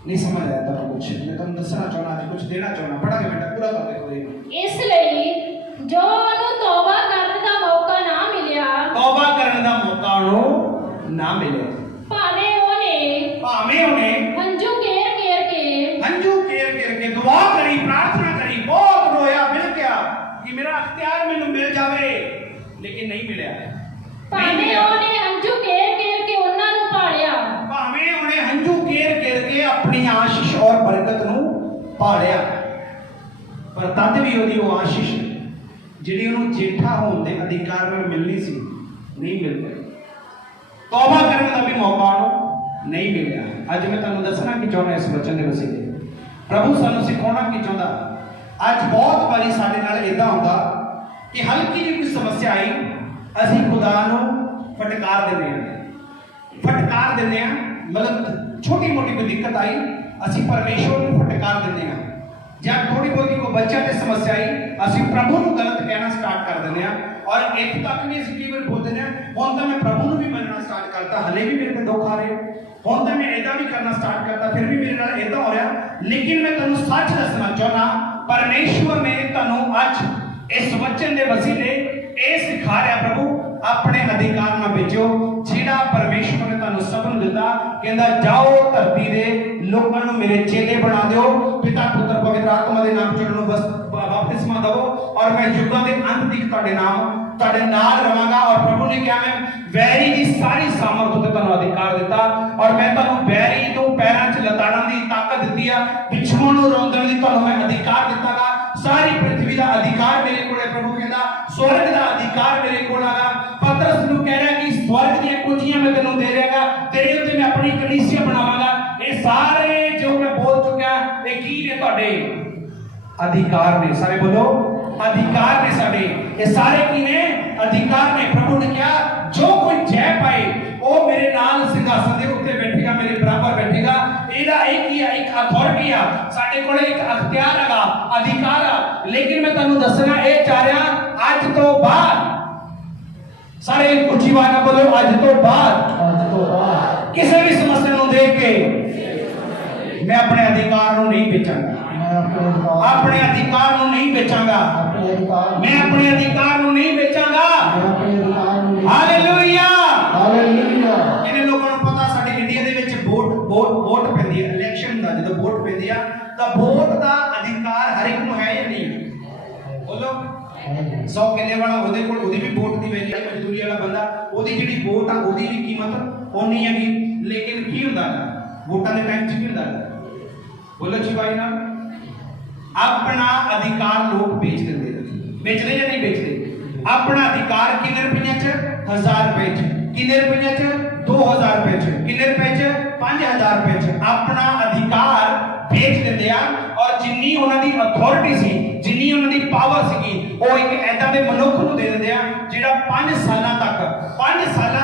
नहीं समझ आया था कुछ, मैं तुम दसना चाहना आज कुछ देना चाहना। पढ़ा के बेटा पूरा कर देखो। ਇਸ ਲਈ ਜੋ ਉਹਨੂੰ ਤੌਬਾ ਕਰਨ ਦਾ ਮੌਕਾ ਨਾ ਮਿਲਿਆ, ਨਾ ਮਿਲਿਆ, ਭਾਵੇਂ ਉਹਨੇ ਹੰਝੂ दुआ करी, प्रार्थना करी, बहुत रोया, मिल गया कि मेरा अख्तियार मैनू मिल जावे, लेकिन नहीं मिलिया। ਭਾਵੇਂ ਉਹਨੇ ਹੰਝੂ ਘੇਰ ਕੇ ਉਹਨਾਂ ਨੂੰ ਭਾਲਿਆ, ਭਾਵੇਂ ਉਹਨੇ ਹੰਝੂ ਘੇਰ ਕੇ ਆਪਣੀ ਆਸ਼ੀਸ਼ ਔਰ ਬਰਕਤ ਨੂੰ ਭਾਲਿਆ, ਪਰ ਤਦ ਵੀ ਉਹਦੀ ਉਹ ਆਸ਼ੀਸ਼ ਜਿਹੜੀ ਉਹਨੂੰ ਜੇਠਾ ਹੋਣ ਦੇ ਅਧਿਕਾਰ ਨਾਲ ਮਿਲਣੀ ਸੀ, ਨਹੀਂ ਮਿਲ ਪਾਈ। ਤੌਬਾ ਕਰਨ ਦਾ ਵੀ ਮੌਕਾ ਉਹਨੂੰ ਨਹੀਂ ਮਿਲਿਆ। ਅੱਜ ਮੈਂ ਤੁਹਾਨੂੰ ਦੱਸਣਾ ਕੀ ਚਾਹੁੰਦਾ ਇਸ ਵਚਨ ਦੇ ਵਸੀਲੇ। ਪ੍ਰਭੂ ਸਾਨੂੰ ਸਿਖਾਉਣਾ ਕੀ ਚਾਹੁੰਦਾ। ਅੱਜ ਬਹੁਤ ਵਾਰੀ ਸਾਡੇ ਨਾਲ ਇਦਾਂ ਹੁੰਦਾ ਕਿ ਹਲਕੀ ਜਿਹੀ ਕੋਈ ਸਮੱਸਿਆ ਆਈ, ਅਸੀਂ ਖੁਦਾ ਨੂੰ ਫਟਕਾਰ ਦਿੰਦੇ ਹਾਂ। ਫਟਕਾਰ ਦਿੰਦੇ ਹਾਂ ਮਤਲਬ ਛੋਟੀ ਮੋਟੀ ਕੋਈ ਦਿੱਕਤ ਆਈ, ਅਸੀਂ ਪਰਮੇਸ਼ਵਰ ਨੂੰ ਫਟਕਾਰ ਦਿੰਦੇ ਹਾਂ। ਜਾਂ ਥੋੜੀ ਬਹੁਤੀ ਕੋਈ ਬੱਚਿਆਂ ਤੇ ਸਮੱਸਿਆ ਆਈ, ਅਸੀਂ ਪ੍ਰਭੂ ਨੂੰ ਗਲਤ ਕਹਿਣਾ ਸਟਾਰਟ ਕਰ ਦਿੰਦੇ ਹਾਂ। ਔਰ ਇੱਥੇ ਤੱਕ ਵੀ ਅਸੀਂ ਕਈ ਵਾਰ ਬੋਲਦੇ ਹਾਂ, ਹੁਣ ਤਾਂ ਮੈਂ ਪ੍ਰਭੂ ਨੂੰ ਵੀ ਮੰਨਣਾ ਸਟਾਰਟ ਕਰਤਾ, ਹਲੇ ਵੀ ਮੇਰੇ ਤੇ ਦੁੱਖ ਆ ਰਹੇ, ਹੁਣ ਤਾਂ ਮੈਂ ਇਦਾਂ ਵੀ ਕਰਨਾ ਸਟਾਰਟ ਕਰਤਾ, ਫਿਰ ਵੀ ਮੇਰੇ ਨਾਲ ਇਦਾਂ ਹੋ ਰਿਹਾ। ਲੇਕਿਨ ਮੈਂ ਤੁਹਾਨੂੰ ਸੱਚ ਦੱਸਣਾ ਚਾਹੁੰਦਾ, ਪਰਮੇਸ਼ਵਰ ਨੇ ਤੁਹਾਨੂੰ ਅੱਜ ਇਸ ਵਚਨ ਦੇ ਵਸੀਲੇ ਇਹ ਸਿਖਾ ਰਿਹਾ, ਪ੍ਰਭੂ ਆਪਣੇ ਅਧਿਕਾਰ ਨਾਲ ਭੇਜੋ ਜਿਹੜਾ ਪਰਮੇਸ਼ਵਰ ਨੇ ਤੁਹਾਨੂੰ ਸਭ ਨੂੰ ਦਿੱਤਾ। ਕਹਿੰਦਾ ਜਾਓ ਧਰਤੀ ਦੇ ਲੋਕਾਂ ਨੂੰ ਮੇਰੇ ਚੇਲੇ ਬਣਾ ਦਿਓ, ਪਿਤਾ ਪੁੱਤਰ ਪਵਿੱਤਰ ਆਤਮਾ ਦੇ ਨਾਮ ਚ ਉਹਨਾਂ ਨੂੰ ਬਪਤਿਸਮਾ ਦਿਓ, ਔਰ ਮੈਂ ਯੁੱਗਾਂ ਦੇ ਅੰਤ ਤੱਕ ਤੁਹਾਡੇ ਨਾਲ ਰਵਾਂਗਾ। ਔਰ ਪ੍ਰਭੂ ਨੇ ਕਿਹਾ ਮੈਂ ਵੈਰੀ ਦੀ ਸਾਰੀ ਸਾਮਰਥ ਉੱਤੇ ਤੁਹਾਨੂੰ ਅਧਿਕਾਰ ਦਿੱਤਾ, ਔਰ ਮੈਂ ਤੁਹਾਨੂੰ ਵੈਰੀ ਤੋਂ ਪੈਰਾਂ 'ਚ ਲਤਾੜਨ ਦੀ ਤਾਕਤ ਦਿੱਤੀ ਆ, ਪਿਛੋਂ ਨੂੰ ਰੋਂਦਣ ਦੀ ਤੁਹਾਨੂੰ ਮੈਂ ਅਧਿਕਾਰ ਦਿੱਤਾਗਾ। ਸਾਰੀ ਪ੍ਰਿਥਵੀ ਦਾ ਅਧਿਕਾਰ ਮੇਰੇ ਕੋਲ ਹੈ। ਪ੍ਰਭੂ ਕਹਿੰਦਾ ਸਵਰਗ ਦਾ ਅਧਿਕਾਰ ਮੇਰੇ ਕੋਲ ਹੈਗਾ। ਪਤਰਸ ਨੂੰ ਕਹਿ ਰਿਹਾ ਕਿ ਸਵਰਗ ਦੀਆਂ ਕੁੰਜੀਆਂ ਮੈਂ ਤੈਨੂੰ ਦੇ ਰਿਹਾਗਾ, ਤੇਰੇ ਉੱਤੇ ਮੈਂ ਆਪਣੀ ਕਲੀਸਿਆ ਬਣਾਵਾਂਗਾ। ਇਹ ਸਾਰੇ ਜੋ ਮੈਂ ਬੋਲ ਚੁੱਕਿਆ ਇਹ ਕੀ ਨੇ? ਤੁਹਾਡੇ ਅਧਿਕਾਰ ਨੇ। ਸਾਰੇ ਬੋਲੋ ਅਧਿਕਾਰ ਨੇ ਸਾਡੇ। ਇਹ ਸਾਰੇ ਕੀ ਨੇ? ਅਧਿਕਾਰ ਨੇ। ਪ੍ਰਭੂ ਨੇ ਕਿਹਾ ਜੋ ਕੋਈ ਜੈ ਪਾਏ ਉਹ ਮੇਰੇ ਨਾਲ ਸਿੰਘਾਸਨ ਦੇ ਉੱਤੇ ਬੈਠੇਗਾ, ਮੇਰੇ ਬਰਾਬਰ ਬੈਠੇਗਾ। ਇਹਦਾ ਇੱਕ ਹੀ ਆ, ਇੱਕ ਅਥਾਰਟੀ ਆ ਸਾਡੇ ਕੋਲ, ਇੱਕ ਅਖਤਿਆਰ ਹੈਗਾ, ਅਧਿਕਾਰ ਆ। ਲੇਕਿਨ ਮੈਂ ਤੁਹਾਨੂੰ ਦੱਸਣਾ ਇਹ ਚਾਹ ਰਿਹਾ, ਅੱਜ ਤੋਂ ਬਾਅਦ ਸਾਰੇ ਉੱਚੀ ਆਵਾਜ਼ ਨਾਲ ਬੋਲੋ, ਅੱਜ ਤੋਂ ਬਾਅਦ ਕਿਸੇ ਵੀ ਸਮੱਸਿਆ ਨੂੰ ਦੇਖ ਕੇ ਮੈਂ ਆਪਣੇ ਅਧਿਕਾਰ ਨੂੰ ਨਹੀਂ ਵੇਚਾਂਗਾ, ਆਪਣੇ ਅਧਿਕਾਰ ਨੂੰ ਨਹੀਂ ਵੇਚਾਂਗਾ, ਮੈਂ ਆਪਣੇ ਅਧਿਕਾਰ ਨੂੰ ਨਹੀਂ ਵੇਚਾਂਗਾ। Hallelujah hallelujah. ਇਹਨੇ ਲੋਕਾਂ ਨੂੰ ਪਤਾ ਸਾਡੇ ਇੰਡੀਆ ਦੇ ਵਿੱਚ ਵੋਟ ਪੈਂਦੀ ਹੈ, ਇਲੈਕਸ਼ਨ ਹੁੰਦਾ, ਜਦੋਂ ਵੋਟ ਪੈਂਦੀ ਆ ਤਾਂ ਵੋਟ ਦਾ ਅਧਿਕਾਰ ਹਰ ਇੱਕ ਨੂੰ ਹੈ ਜਾਂ ਨਹੀਂ? ਬੋਲੋ 100 ਕਿੱਲੇ ਵਾਲਾ ਉਹਦੇ ਕੋਲ ਉਹਦੀ ਵੀ ਵੋਟ ਦੀ ਵੈਲਿਊ ਹੈ, ਮਜ਼ਦੂਰੀ ਵਾਲਾ ਬੰਦਾ ਉਹਦੀ ਜਿਹੜੀ ਵੋਟ ਆ ਉਹਦੀ ਵੀ ਕੀਮਤ ਓਨੀ ਹੈਗੀ। ਲੇਕਿਨ ਕੀ ਹੁੰਦਾ ਵੋਟਾਂ ਦੇ ਟਾਈਮ 'ਚ ਕੀ ਹੁੰਦਾ? ਬੋਲੋ ਜੀ ਭਾਈ ਨਾ, ਆਪਣਾ ਅਧਿਕਾਰ ਲੋਕ ਵੇਚ ਦਿੰਦੇ ਨੇ। ਵੇਚਦੇ ਜਾਂ ਨਹੀਂ ਵੇਚਦੇ? ਆਪਣਾ ਅਧਿਕਾਰ ਕਿੰਨੇ ਰੁਪਈਆਂ 'ਚ? 1000 ਰੁਪਏ 'ਚ। ਕਿੰਨੇ ਰੁਪਈਆਂ 'ਚ? 2000 ਰੁਪਏ 'ਚ। ਕਿੰਨੇ ਰੁਪਏ 'ਚ? 5000 ਰੁਪਏ 'ਚ। ਆਪਣਾ ਅਧਿਕਾਰ ਵੇਚ ਦਿੰਦੇ ਆ। ਔਰ ਜਿੰਨੀ ਉਹਨਾਂ ਦੀ ਅਥਾਰਟੀ ਸੀ, ਜਿੰਨੀ ਉਹਨਾਂ ਦੀ ਪਾਵਰ ਸੀਗੀ, ਉਹ ਇੱਕ ਐਦਾਂ ਦੇ ਮਨੁੱਖ ਨੂੰ ਦੇ ਦਿੰਦੇ ਆ ਜਿਹੜਾ 5 ਸਾਲਾਂ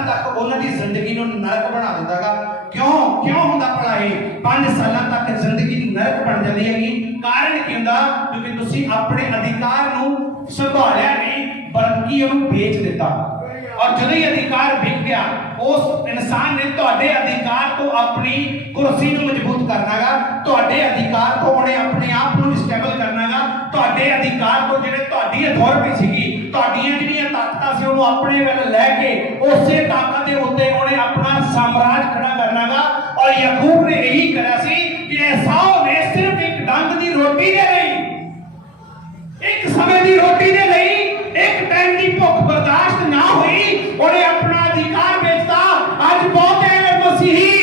ਤੱਕ ਉਹਨਾਂ ਦੀ ਜ਼ਿੰਦਗੀ ਨੂੰ ਨਰਕ ਬਣਾ ਦਿੰਦਾਗਾ। ਕਿਉਂ ਹੁੰਦਾ ਭਲਾ ਇਹ? 5 ਸਾਲਾਂ ਤੱਕ ਜ਼ਿੰਦਗੀ ਨਰਕ ਬਣ ਜਾਂਦੀ ਹੈਗੀ। ਕਾਰਨ ਕੀ ਹੁੰਦਾ? ਕਿਉਂਕਿ ਤੁਸੀਂ ਆਪਣੇ ਅਧਿਕਾਰ ਨੂੰ ਸੰਭਾਲਿਆ ਨਹੀਂ, ਬਲਕਿ ਉਹਨੂੰ ਵੇਚ ਦਿੱਤਾ। ਔਰ ਜਦੋਂ ਇਹ ਅਧਿਕਾਰ ਵਿਕ ਗਿਆ, ਉਸ ਇਨਸਾਨ ਨੇ ਤੁਹਾਡੇ ਅਧਿਕਾਰ ਤੋਂ ਆਪਣੀ ਕੁਰਸੀ ਨੂੰ ਮਜ਼ਬੂਤ ਕਰਨਾਗਾ, ਤੁਹਾਡੇ ਅਧਿਕਾਰ ਤੋਂ ਉਹਨੇ ਆਪਣੇ ਆਪ ਨੂੰ ਸਟੇਬਲ ਕਰਨਾਗਾ, ਤੁਹਾਡੇ ਅਧਿਕਾਰ ਤੋਂ ਜਿਹੜੇ ਤੁਹਾਡੀ ਅਥਾਰਟੀ ਸੀਗੀ, ਤੁਹਾਡੀਆਂ ਜਿਹੜੀਆਂ ਤਾਕਤਾਂ ਸੀ, ਉਹਨੂੰ ਆਪਣੇ ਵੱਲ ਲੈ ਕੇ ਉਸੇ ਤਾਕਤ ਦੇ ਉੱਤੇ ਉਹਨੇ ਆਪਣਾ ਸਾਮਰਾਜ ਖੜਾ ਕਰਨਾਗਾ। ਔਰ ਯਾਕੂਬ ਨੇ ਇਹੀ ਕਰਿਆ ਸੀ ਕਿ ਏਸਾਓ ਨੇ ਸਿਰਫ ਇੱਕ ਡੰਗ ਦੀ ਰੋਟੀ ਦੇ ਲਈ, ਇੱਕ ਸਮੇਂ ਦੀ ਰੋਟੀ ਦੇ ਲਈ, ਇੱਕ ਟਾਈਮ ਦੀ ਭੁੱਖ ਬਰਦਾਸ਼ਤ ਨਾ ਹੋਈ, ਉਹਨੇ ਆਪਣਾ ਅਧਿਕਾਰ ਵੇਚਤਾ। ਅੱਜ ਬਹੁਤੇ ਮਸੀਹੀ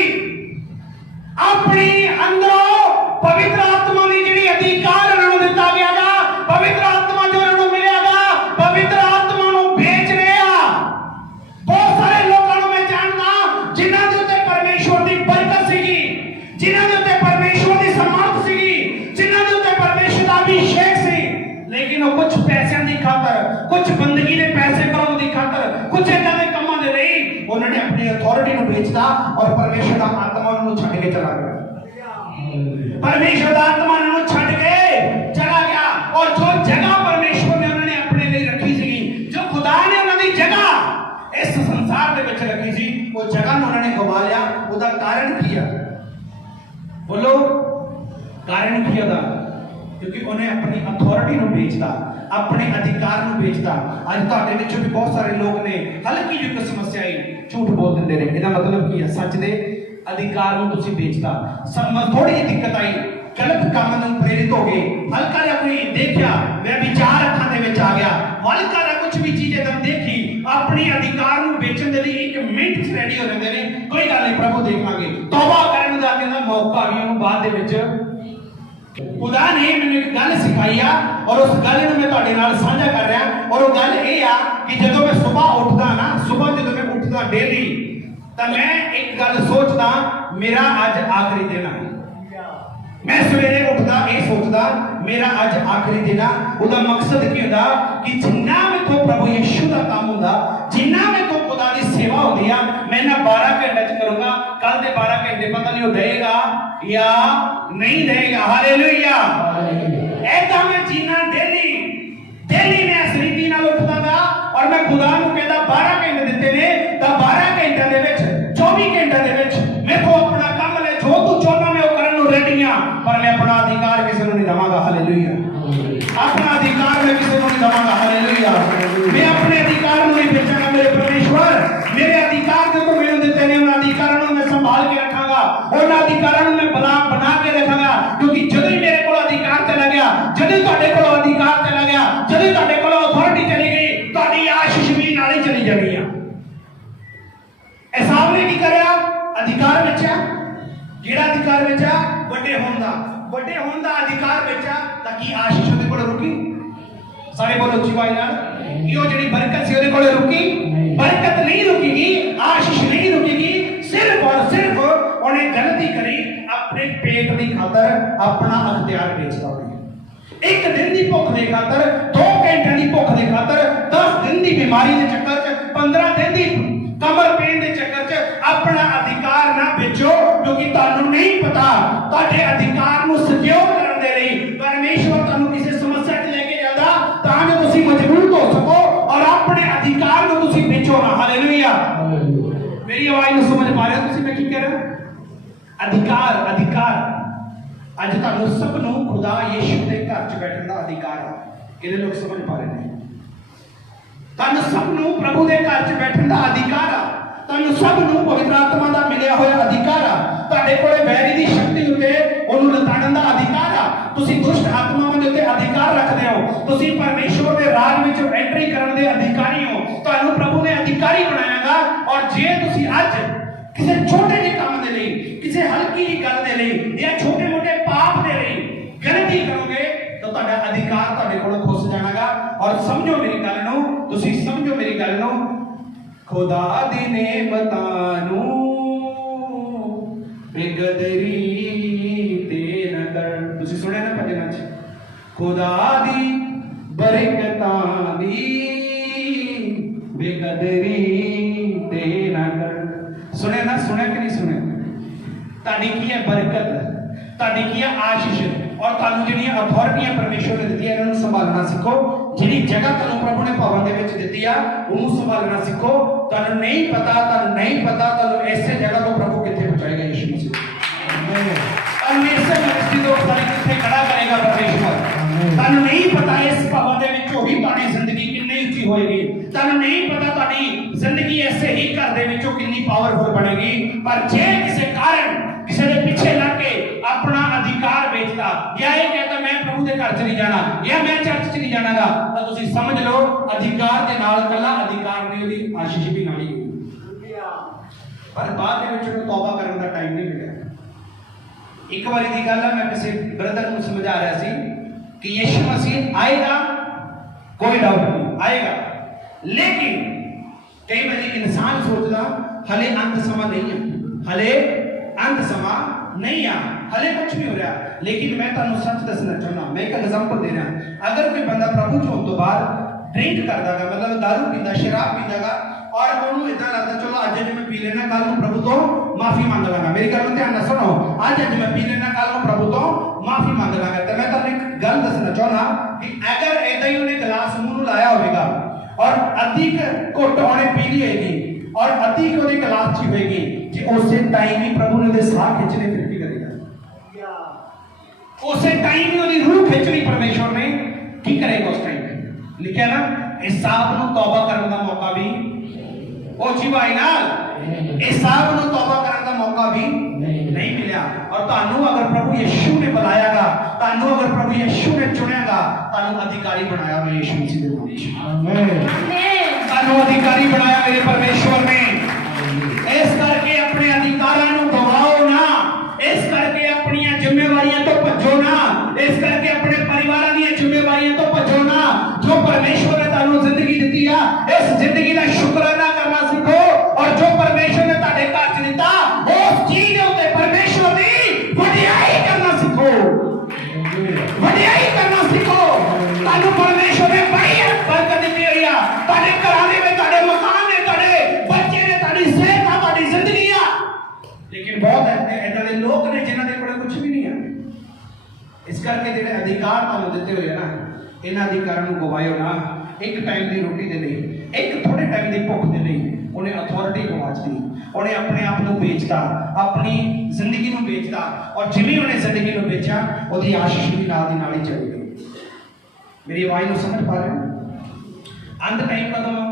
ਆਪਣੀ ਅੰਦਰੋਂ ਪਵਿੱਤਰ ਆਤਮਾ ਦੀ ਜਿਹੜੀ ਅਧਿਕਾਰ ਉਹਨਾਂ ਨੂੰ ਦਿੱਤਾ ਗਿਆਗਾ, ਪਵਿੱਤਰ ਆਤਮਾ ਜੋ ਉਹਨਾਂ ਨੂੰ ਮਿਲਿਆਗਾ, ਪਵਿੱਤਰ ਆਤਮਾ ਨੂੰ ਵੇਚ ਰਹੇ ਆ। ਬਹੁਤ ਸਾਰੇ ਲੋਕਾਂ ਨੂੰ ਮੈਂ ਜਾਣਦਾ ਜਿਨ੍ਹਾਂ ਦੇ ਉੱਤੇ ਪਰਮੇਸ਼ਵਰ ਦੀ ਬਰਕਤ ਸੀਗੀ, ਜਿਨ੍ਹਾਂ ਦੇ ਉੱਤੇ ਪਰਮੇਸ਼ਵਰ ਦੀ ਸਮਰਥ ਸੀਗੀ, ਜਿਨ੍ਹਾਂ ਦੇ ਉੱਤੇ ਪਰਮੇਸ਼ਵਰ ਦਾ ਅਭਿਸ਼ੇਕ ਸੀ, ਲੇਕਿਨ ਉਹ ਕੁਝ ਪੈਸਿਆਂ ਦੀ ਖਾਤਰ, ਕੁਝ ਬੰਦਗੀ ਦੇ ਪੈਸੇ ਕਮਾਉਣ ਦੀ ਖਾਤਰ, ਕੁਝ ਇਦਾਂ ਦੇ ਕੰਮਾਂ ਦੇ ਲਈ ਉਹਨਾਂ ਨੇ ਆਪਣੀ ਅਥਾਰਟੀ ਨੂੰ ਵੇਚਤਾ ਔਰ ਪਰਮੇਸ਼ਵਰ ਦਾ ਆਤਮਾ ਉਹਨਾਂ ਨੂੰ ਛੱਡ ਕੇ ਚਲਾ ਗਿਆ। ਪਰਮੇਸ਼ਵਰ ਦਾ ਆਤਮਾ ਉਹਨਾਂ ਨੂੰ ਛੱਡ ਕੇ ਚਲਾ ਗਿਆ। ਔਰ ਜੋ ਜਗ੍ਹਾ ਪਰਮੇਸ਼ਵਰ ਨੇ ਉਹਨਾਂ ਨੇ ਆਪਣੇ ਲਈ ਰੱਖੀ ਸੀਗੀ, ਜੋ ਖੁਦਾ ਨੇ ਉਹਨਾਂ ਦੀ ਜਗ੍ਹਾ ਇਸ ਸੰਸਾਰ ਦੇ ਵਿੱਚ ਰੱਖੀ ਸੀ, ਉਹ ਜਗ੍ਹਾ ਨੂੰ ਉਹਨਾਂ ਨੇ ਗਵਾ ਲਿਆ। ਉਹਦਾ ਕਾਰਨ ਕੀ ਆ? ਬੋਲੋ ਕਾਰਨ ਕੀ ਉਹਦਾ? ਕਿਉਂਕਿ ਉਹਨੇ ਆਪਣੀ ਅਥਾਰਟੀ ਨੂੰ ਵੇਚਦਾ, ਆਪਣੇ ਅਧਿਕਾਰ ਨੂੰ ਵੇਚਦਾ। ਅੱਜ ਤੁਹਾਡੇ ਵਿੱਚੋਂ ਵੀ ਬਹੁਤ ਸਾਰੇ ਲੋਕ ਨੇ ਹਲਕੀ ਜਿਹੀ ਕੋਈ ਸਮੱਸਿਆ ਆਈ ਝੂਠ ਬੋਲ ਦਿੰਦੇ ਨੇ। ਇਹਦਾ ਮਤਲਬ ਕੀ ਹੈ? ਸੱਚ ਦੇ ਅਧਿਕਾਰ ਨੂੰ ਤੁਸੀਂ ਵੇਚਦਾ। ਥੋੜੀ ਜਿਹੀ ਦਿੱਕਤ ਆਈ गलत काम ਨੂੰ ਪ੍ਰੇਰਿਤ ਹੋ ਗਏ ਹਲਕਾ ਜਿਹਾ ਕੋਈ ਦੇਖਿਆ ਮੇਰਾ ਵਿਚਾਰ ਅੱਖਾਂ ਦੇ ਵਿੱਚ ਆ ਗਿਆ ਹਲਕਾ ਜਿਹਾ ਕੁਝ ਵੀ ਚੀਜ਼ ਇਦਾਂ ਦੇਖੀ ਆਪਣੇ ਅਧਿਕਾਰ ਨੂੰ ਵੇਚਣ ਦੇ ਲਈ 1 ਮਿੰਟ 'ਚ ਰੈਡੀ ਹੋ ਜਾਂਦੇ ਨੇ ਕੋਈ ਗੱਲ ਨਹੀਂ ਪ੍ਰਭੂ ਦੇਖਾਂਗੇ ਤੌਬਾ ਕਰਨ ਦਾ ਕਹਿੰਦਾ ਮੌਕਾ ਵੀ ਉਹਨੂੰ ਬਾਅਦ ਦੇ ਵਿੱਚ खुदा ने मैंने एक गल सिखाई आ और उस गल ਨੂੰ मैं ਤੁਹਾਡੇ ਨਾਲ ਸਾਂਝਾ ਕਰ ਰਿਹਾ और ਉਹ ਗੱਲ ਇਹ ਆ ਕਿ ਜਦੋਂ मैं सुबह ਉੱਠਦਾ ਨਾ सुबह ਜਦੋਂ मैं ਉੱਠਦਾ ਡੇਲੀ ਤਾਂ ਮੈਂ ਇੱਕ ਗੱਲ ਸੋਚਦਾ ਮੇਰਾ ਅੱਜ ਆਖਰੀ ਦਿਨ ਆ मैं सवेरे उठदा ये सोचदा मेरा अज आखिरी दिन आ ਉਹਦਾ मकसद की ਹੁੰਦਾ कि जिन्ना मेथों प्रभु यीशु ਦਾ काम ਹੁੰਦਾ जिन्ना मेथों खुदा ਦੀ सेवा ਹੁੰਦੀ आ मैं ना 12 घंटे च करूंगा कल दे 12 घंटे पता नहीं वो देगा या नहीं देगा हालेलुया ऐसा मैं जीना डेली मैं इस रीति नाल उठदा गा और मैं खुदा ਨੂੰ ਕਹਿੰਦਾ 12 घंटे ਦਿੱਤੇ ਨੇ ਤਾਂ 12 ਘੰਟਿਆਂ ਦੇ ਵਿੱਚ 24 ਘੰਟਿਆਂ ਦੇ ਵਿੱਚ ਮੇਥੋਂ ਆਪਣਾ ਕੰਮ ਲੈ ਜੋ ਤੂੰ ਚਾਹੁੰਦਾ ਮੈਂ ਉਹ ਕਰਨ ਨੂੰ ਰੈਡੀ ਆ पर मैं अपना अधिकार किसी को नहीं दवांगा हालेलुया अपना अधिकार मैं किसी को नहीं दवांगा हालेलुया मैं अपने अधिकार को नहीं बेचांगा मेरे परमेश्वर मेरे अधिकार जो तो मैंने देते ने उन अधिकारों को मैं संभाल के रखांगा उन अधिकारों को मैं बना के रखांगा क्योंकि जब ही मेरे को अधिकार चला गया जब ही ਤੁਹਾਡੇ ਕੋਲ अधिकार चला गया जब ही ਤੁਹਾਡੇ ਕੋਲ अथॉरिटी चली गई ਤੁਹਾਡੀ आशीष भी नाल ही चली जानी है एसाव ने की करया अधिकार बेचा ਜਿਹੜਾ अधिकार बेचा ਵੱਡੇ ਹੋਣ ਦਾ ਅਧਿਕਾਰ ਵੇਚਾ ਤਾਂ ਕੀ ਆਸ਼ੀਸ਼ ਉਹਦੇ ਕੋਲ ਰੁਕੀ ਸਾਰੇ ਬੋਲੋ ਉੱਚੀ ਆਵਾਜ਼ ਨਾਲ ਕਿ ਉਹ ਜਿਹੜੀ ਬਰਕਤ ਸੀ ਉਹਦੇ ਕੋਲ ਰੁਕੀ ਬਰਕਤ ਨਹੀਂ ਰੁਕੇਗੀ ਆਸ਼ੀਸ਼ ਨਹੀਂ ਰੁਕੇਗੀ ਸਿਰਫ ਔਰ ਸਿਰਫ ਉਹਨੇ ਗਲਤੀ ਕਰੀ ਆਪਣੇ ਪੇਟ ਦੀ ਖਾਤਰ ਆਪਣਾ ਅਖਤਿਆਰ ਵੇਚਦਾ ਉਹਨੇ ਇੱਕ ਦਿਨ ਦੀ ਭੁੱਖ ਦੇ ਖਾਤਰ 2 ਘੰਟਿਆਂ ਦੀ ਭੁੱਖ ਦੇ ਖਾਤਰ 10 ਦਿਨ ਦੀ ਬਿਮਾਰੀ ਦੇ ਚੱਕਰ 'ਚ 15 ਦਿਨ ਦੀ कमर पेन के चक्कर च अपना अधिकार ना बेचो क्योंकि तानू नहीं पता ताके अधिकार नु सिक्योर करन दे लई परमेश्वर तानू किसी समस्या च लेके जांदा तां जो तुसी मजबूत हो सको और अपने अधिकार नु तुसी बेचो ना हालेलुया मेरी आवाज नु समझ पा रहे हो तुसी मैं की कह रहा अधिकार आज तानू सब नु खुदा यीशु दे घर च बैठन दा अधिकार है किने लोग समझ पा रहे हैं तन सब ਨੂੰ ਪ੍ਰਭੂ ਦੇ ਘਰ 'ਚ ਬੈਠਣ ਦਾ ਅਧਿਕਾਰ ਆ ਤਨ ਸਭ ਨੂੰ ਪਵਿੱਤਰ ਆਤਮਾ ਦਾ ਮਿਲਿਆ ਹੋਇਆ ਅਧਿਕਾਰ ਆ ਤੁਹਾਡੇ ਕੋਲੇ ਵੈਰੀ ਦੀ ਸ਼ਕਤੀ ਉੱਤੇ ਉਹਨੂੰ ਲਤਾੜਨ ਦਾ ਅਧਿਕਾਰ ਆ ਤੁਸੀਂ ਦੁਸ਼ਟ ਆਤਮਾਵਾਂ ਦੇ ਉੱਤੇ ਅਧਿਕਾਰ ਰੱਖਦੇ ਹੋ ਤੁਸੀਂ ਪਰਮੇਸ਼ਵਰ ਦੇ ਰਾਜ ਵਿੱਚ ਐਂਟਰੀ ਕਰਨ ਦੇ ਅਧਿਕਾਰੀ ਹੋ ਤੁਹਾਨੂੰ ਪ੍ਰਭੂ ਨੇ ਅਧਿਕਾਰੀ ਬਣਾਇਆਗਾ ਔਰ ਜੇ ਤੁਸੀਂ ਅੱਜ ਕਿਸੇ ਛੋਟੇ ਜਿਹੇ ਕੰਮ ਦੇ ਲਈ ਕਿਸੇ ਹਲਕੀ ਜਿਹੀ ਗੱਲ ਦੇ ਲਈ ਜਾਂ ਛੋਟੇ ਮੋਟੇ ਪਾਪ ਦੇ ਲਈ ਗਲਤੀ ਕਰੋਗੇ तो ਤੁਹਾਡਾ ਅਧਿਕਾਰ ਤੁਹਾਡੇ ਕੋਲ ਖੁੱਸ ਜਾਣਾਗਾ ਔਰ ਸਮਝੋ ਮੇਰੀ ਗੱਲ ਨੂੰ ਤੁਸੀਂ ਸਮਝੋ ਮੇਰੀ ਗੱਲ ਨੂੰ ਖੁਦਾ ਦੀ ਨੇਮਤਾਂ ਨੂੰ ਬੇਕਦਰੀ ਤੇ ਨਾ ਕਰ ਤੁਸੀਂ ਸੁਣਿਆ ਨਾ ਭਜਨਾਂ 'ਚ ਖੁਦਾ ਦੀ ਬਰਕਤਾਂ ਦੀ ਬੇਕਦਰੀ ਤੇ ਨਾ ਕਰ ਸੁਣਿਆ ਨਾ ਸੁਣਿਆ ਕਿ ਨਹੀਂ ਸੁਣਿਆ ਤੁਹਾਡੀ ਕੀ ਹੈ ਬਰਕਤ ਤੁਹਾਡੀ ਕੀ ਹੈ ਆਸ਼ੀਸ਼ और ਤੁਹਾਨੂੰ ਜਿਹੜੀਆਂ ਅਥਾਰਟੀਆਂ ਪਰਮੇਸ਼ਵਰ ਨੇ ਦਿੱਤੀਆਂ ਇਹਨਾਂ ਨੂੰ ਸੰਭਾਲਣਾ ਸਿੱਖੋ ਜਿਹੜੀ ਜਗ੍ਹਾ ਤੁਹਾਨੂੰ ਪ੍ਰਭੂ ਨੇ ਭਵਨ ਦੇ ਵਿੱਚ ਦਿੱਤੀ ਆ ਉਹਨੂੰ ਸੰਭਾਲਣਾ ਸਿੱਖੋ ਤੁਹਾਨੂੰ ਨਹੀਂ ਪਤਾ ਤੁਹਾਨੂੰ ਐਸੇ ਜਗ੍ਹਾ ਤੋਂ ਪ੍ਰਭੂ ਕਿੱਥੇ ਪਹੁੰਚਾਏਗਾ ਯਿਸੂ ਮਸੀਹ ਤੁਹਾਨੂੰ ਇਸੇ ਮਨੁੱਖੀ ਤੋਂ ਸਾਨੂੰ ਕਿੱਥੇ ਖੜਾ ਕਰੇਗਾ ਪਰਮੇਸ਼ਵਰ ਤੁਹਾਨੂੰ ਨਹੀਂ ਪਤਾ ਇਸ ਭਵਨ ਦੇ ਵਿੱਚ ਹੋਈ ਤੁਹਾਡੀ ਜ਼ਿੰਦਗੀ ਕਿੰਨੀ ਉੱਚੀ ਹੋਏਗੀ ਤੁਹਾਨੂੰ ਨਹੀਂ ਪਤਾ ਤੁਹਾਡੀ ਜ਼ਿੰਦਗੀ ਐਸੇ ਹੀ ਘਰ ਦੇ ਵਿੱਚੋਂ ਕਿੰਨੀ ਪਾਵਰਫੁਲ ਬਣੇਗੀ ਪਰ ਜੇ ਕਿਸੇ ਕਾਰਨ ਕਿਸੇ ਦੇ ਪਿੱਛੇ ਲੱਗ ਕੇ अपना अधिकार बेचता या ये कहता मैं प्रभु के घर च नहीं जाना या मैं चर्च च नहीं जानागा तो तुसी समझ लो अधिकार के नाल कला अधिकार नहीं ओदी आशीष भी नाल ही होगी पर बाद दे विच उन्हें तौबा करने का टाइम नहीं मिला एक बारी दी गल है मैं किसी ब्रदर को समझा रहा सी कि यीशु मसीह आएगा कोई डाउट नहीं आएगा लेकिन कई बार इंसान सोचता हले अंत समा नहीं है हले अंत समा नहीं आ हले कुछ भी हो रहा लेकिन मैं तुहानू सच दसना चाहना मैं एक एग्जांपल दे रहा अगर कोई बंदा प्रभु चोन तो बाद ड्रिंक करदागा मतलब दारू पींदा शराब पींदागा और ओनू इतना लगता चलो आज मैं पी लेना कल को प्रभु तो माफी मांग लांगा मेरी गल ध्यान ना सुनो आज मैं पी लेना कल को प्रभु तो माफी मांग लांगा तो मैं तुहानू एक गल दसना चाहना कि अगर ऐदा ही उन्हें गिलास मुंह नू लाया होगा और अद्धी घुट उन्हें पी ली होगी और अद्धी ओदे गिलास च होगी जे उसे टाइम ही प्रभु ने साह खिंचने फिर की करेगा उसे टाइम ही ओदी रूह खिंचनी परमेश्वर ने की करेगा उस टाइम लिखा ना एसाव नु तौबा करने का मौका भी ओ जी भाई नाल एसाव नु तौबा करने का मौका भी नहीं मिला। और ਤੁਹਾਨੂੰ अगर प्रभु यीशु ने बुलायागा, ਤੁਹਾਨੂੰ अगर प्रभु यीशु ने चुनियागा, ਤੁਹਾਨੂੰ अधिकारी बनाया मैं यीशु मसीह के नाम से। आमीन। ਤੁਹਾਨੂੰ अधिकारी बनाया मेरे परमेश्वर ने। इस करके अपने अधिकारां ਨੂੰ ਗਵਾਓ ਨਾ, इस करके अपनी जिम्मेवारियां तो भजो ना, इस करके अपने परिवार दी जिम्मेवारियां तो भजो ना। जो परमेश्वर ने ਤੁਹਾਨੂੰ जिंदगी दी है, इस जिंदगी का शुक्राना करना सीखो। और जो परमेश्वर ने ਤੁਹਾਡੇ ਘਰ ਚ ਦਿੱਤਾ, उस चीज के उत्ते परमेश्वर दी वडियाई करना सीखो, वडियाई करना सीखो। ਤੁਹਾਨੂੰ परमेश्वर ने बड़ी बरकत दी हुई है, ਤੁਹਾਡੇ ਘਰਾਂ ਦੇ ਵਿੱਚ, ਤੁਹਾਡੇ ਮਕਾਨ ਨੇ, ਤੁਹਾਡੇ ਬੱਚੇ ਨੇ, ਤੁਹਾਡੀ ਸਿਹਤ ਆ, ਤੁਹਾਡੀ ਜ਼ਿੰਦਗੀ ਆ। लेकिन बहुत ऐसे ऐसे लोग ने जिन्हों के कोल कुछ भी नहीं है। इस करके जो अधिकार तुहानू दिते हुए ना, इन्हां अधिकारां नू गवाओ ना। एक टाइम की रोटी दे लई, एक थोड़े टाइम की भुख दे लई उन्हें अथॉरिटी गवा दी, उन्हें अपने आप को बेचता, अपनी जिंदगी को बेचता। और जिवें उन्हें जिंदगी को बेचा, उसकी आशीष भी नाल दी नाल ही चली गई। मेरी आवाज को समझ पा रहे हो? अंत टाइम कदों आ?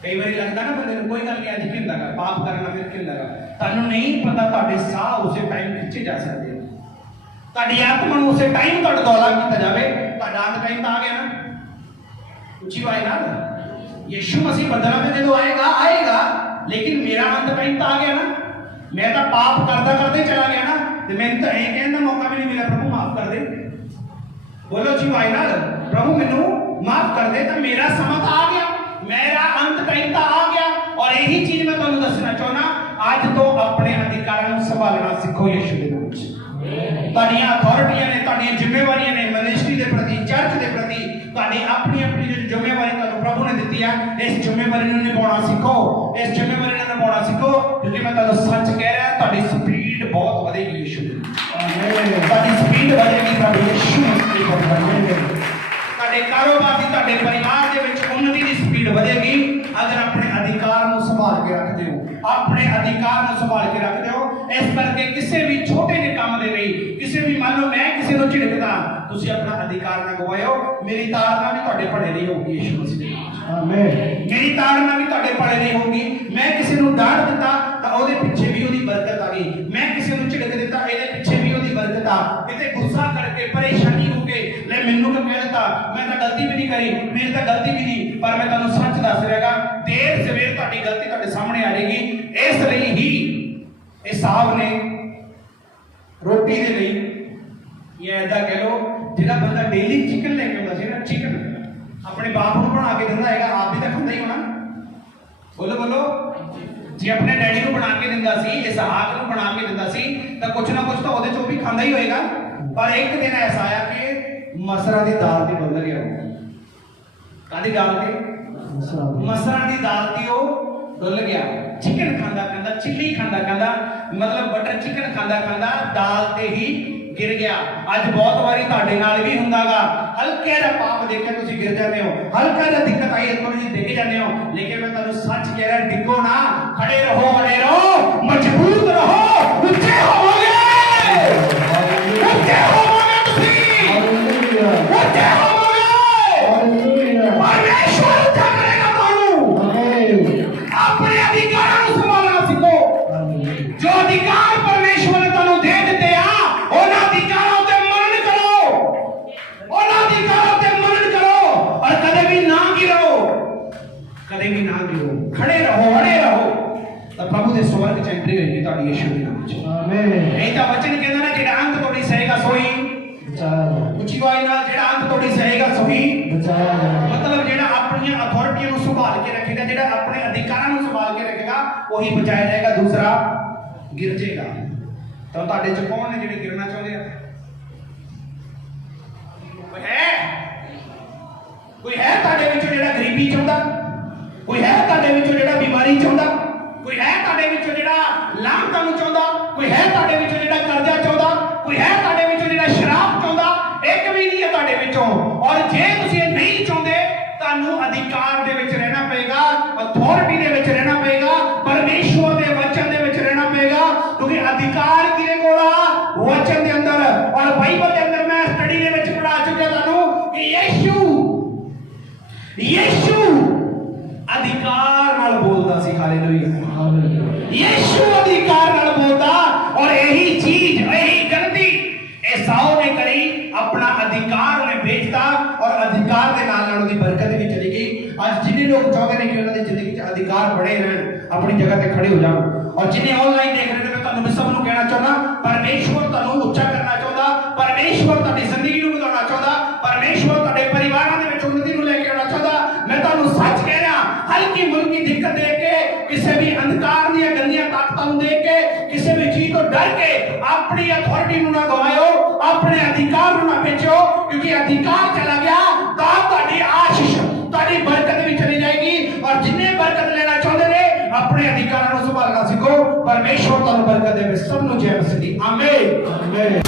कई बार लगता ना बंदे कोई गल नहीं, अज कि पाप करना फिर कि तुहानू नहीं पता तुहाडे साह उस टाइम खिंचे जा सकते हैं, तुहाडी आत्मा उस टाइम तुहाडा दौला किया जाए। तुहाडा अंत टाइम तो आ गया ना, उची आए ना। यीशु मसीह बदला में जो आएगा आएगा, लेकिन मेरा अंत टाइम तो आ गया ना। मैं तो पाप करता करते चला गया ना, तो मैंने तो यह कहने का मौका भी नहीं मिला प्रभु माफ कर दे। बोलो जी भाई ना, प्रभु मैनू माफ कर दे। तो मेरा समा तो आ गया, मेरा अंत टाइम तो आ गया। और यही चीज मैं तुहानू दसना चाहना, आज तो अपने अधिकारां नू संभालना सीखो यीशु दे नाम च। तुहाडीआं अथॉरिटीआं ने, तुहाडीआं जिम्मेवारियां ने, मिनिस्ट्री के प्रति, चर्च के प्रति, तुहाडी अपनी अपनी जो जिम्मेवारी तुहानू प्रभु ने दी है, इस जिम्मेवारी नू निभाउणा सीखो, इस जिम्मेवारी नू निभाउणा सीखो। क्योंकि मैं तुहानू सच कह रहा, तुहाडी स्पीड बहुत बढ़ेगी यीशु दे नाम। तुहाडी स्पीड बढ़ेगी प्रभु यीशु मसीह दे नाम। तुहाडे कारोबार दी, तुहाडे परिवार दे विच उन्नति दी स्पीड बढ़ेगी अगर अपने अधिकार को संभाल के रखते हो, अपने अधिकार को संभाल के रखते हो। इस करके किसी भी छोटे जे काम दे नहीं, किसी भी मान लो मैं किसी को झिड़कदा, तुसी अपना अधिकार ना गवाओ। मेरी ताड़ना भी तुहाडे भले नहीं होगी यीशु मसीह दे नाम। आमीन। मेरी ताड़ना भी तुहाडे भले नहीं होगी। मैं किसी को डांट दिता तो ओदे पीछे भी ओदी बरकत आ गई, मैं किसी को झिड़क दिता एदे पीछे भी ओदी बरकत आ। किते गुस्सा करके परेशानी हो के ले मैनू क्यों कह दिता, मैं तो गलती भी नहीं करी, मेरी तो गलती भी नहीं। पर मैं तुहानू सच दस रहागा, देर सवेर तुहाडी गलती तुहाडे सामने आ जाएगी। इसलिए ही एसाव ने रोटी दे लई, या ऐदा कह लो जिहड़ा बंदा डेली चिकन लेके आउंदा सी ना, चिकन अपने बाप को बना के दिंदा हैगा, आप भी तो खांदा ही होना। बोलो बोलो जी, अपने डैडी को बना के दिंदा सी, इसहाक को बना के दिंदा सी, तो कुछ ना कुछ तो ओदे चों भी खांदा ही होएगा। पर एक दिन ऐसा आया कि मसरा दी दाल ते डुल गया। कादी दाल ते? मसरा दी दाल ते ओ डुल गया। चिकन खांदा खांदा, चिल्ली खांदा खांदा, मतलब बटर चिकन खांदा खांदा दाल ते ही गिर गया। आज बहुत बारी तुहाडे नाल भी हुंदागा, हल्का जिहा पाप देख के तुसीं गिर जाते हो, हल्का जिहा दिक्कत आई थोड़ी जी डिग जाते हो। लेकिन मैं तुहानू सच कह रहा, डिगो ना, खड़े रहो, अड़े रहो, मजबूत रहो, ऊंचे होवोगे, ऊंचे होवोगे तुसीं, ऊंचे होवोगे। परमेश्वर ऊंचा करेगा तुहानू। अपने अधिकारां नू संभालना सीखो। जो अधिकार परमेश्वर ने तुहानू दे दिते आ, उन्हां अधिकारां ते मनन करो, उन्हां अधिकारां ते मनन करो। और कदे भी ना गिरो, कदे भी ना गिरो, खड़े रहो, अड़े रहो। तो प्रभु दे स्वर्ग च एंट्री होएगी तुहाडी यीशु दे नाम च। आमीन। यही तो वचन कहंदा ना, जेड़ा अंत तोड़ी सहेगा सोई बचाया। उची आवाज नाल, जेड़ा अंत तोड़ी सहेगा सोई बचाया। मतलब जेड़ा अपनी अथॉरिटी को संभाल के रखेगा, जेड़ा अपने अधिकारां को संभाल के रखेगा, वही बचाया जाएगा, दूसरा गिर जाएगा। तो तुहाडे च कौन है जेड़े गिरना चाहते हैं? कोई है तुहाडे विचों जेड़ा गरीबी चाहता? कोई है तुहाडे विचों जेड़ा बीमारी चाहता? कोई है तुहाडे विचों जेड़ा लानतां नूं चाहता? कोई है तुहाडे विचों जेड़ा कर्जा चाहता? कोई है तुहाडे विचों जेड़ा शराब चाहता? एक भी नहीं है तुहाडे विचों। और जे तुसीं नहीं चाहते, तुहानू अधिकार दे विच रहना पेगा, अथॉरिटी दे विच रहना पेगा, परमेश्वर दे वचन दे विच रहना पेगा। क्योंकि अधिकार किहदे कोल आ? वचन दे अंदर। और बाइबल दे अंदर मैं स्टडी दे विच पढ़ा चुकिया तुहानू कि यीशु अधिकार नाल बोलदा सी। हालेलुया। यीशु लोग चाहते हैं कि उन्होंने जिंदगी च अधिकार बड़े रहन, अपनी जगह ते खड़े हो जान। और जिन्हें ऑनलाइन देख रहे हैं मैं तुहानू सब नू कहना चाहना, परमेश्वर तुहानू उच्चा करना चाहता, परमेश्वर तुहाडी जिंदगी नू बढ़ाउणा चाहता, परमेश्वर तुहाडे परिवारां दे विच उन्नति नू लेके आउणा चाहता। मैं तुहानू सच कह रहा, हल्की मुल्की दिक्कत देख के, किसी भी अंधकार दी गंदियां ताकतां नू देख के, किसी भी चीज तो डर के अपनी अथॉरिटी नू ना गवाओ, अपने अधिकार नू ना बेचो, क्योंकि अधिकार चला गया तो तुहाडी आशीष तुहाडी बरकत भी चली जाएगी। और जिन्ने बरकत लेना चाहते ने अपने अधिकारां नू संभालना सीखो। परमेश्वर तुहानू बरकत देवे। सब नू जय मसीह दी। आमीन।